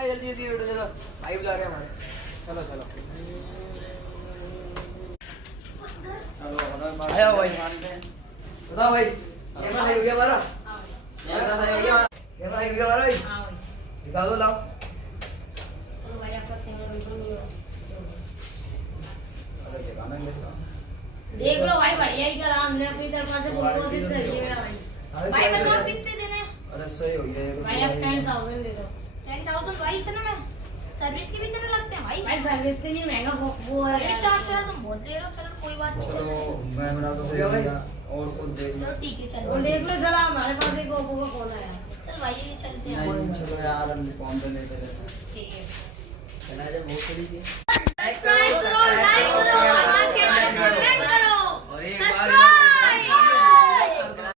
भाई जल्दी जल्दी उठो चलो भाई बुला रहे हैं हमारे चलो चलो आया भाई बताओ भाई कैमरा है क्या हमारा कैमरा है क्या हमारा भाई दिखा दो लाओ देख लो भाई बढ़िया ही करा हमने अपनी तरफ से पूरी कोशिश करी है मेरा भाई भाई बताओ कितने देने अरे सही हो गया भाई आप 10,000 दे दो 10,000 भाई इतना में सर्विस के भी इतने लगते हैं भाई भाई सर्विस के लिए महंगा वो है सर्विस चार्ज तो यार तुम बहुत दे रहे हो चलो कोई बात नहीं चलो कैमरा तो दे दिया और कुछ दे चलो ठीक है चलो वो देख लो चला हमारे पास एक ओप्पो का फोन आया चल भाई चलते हैं नहीं चलो यार अभी कौन देने दे ठीक है चला जा बहुत थी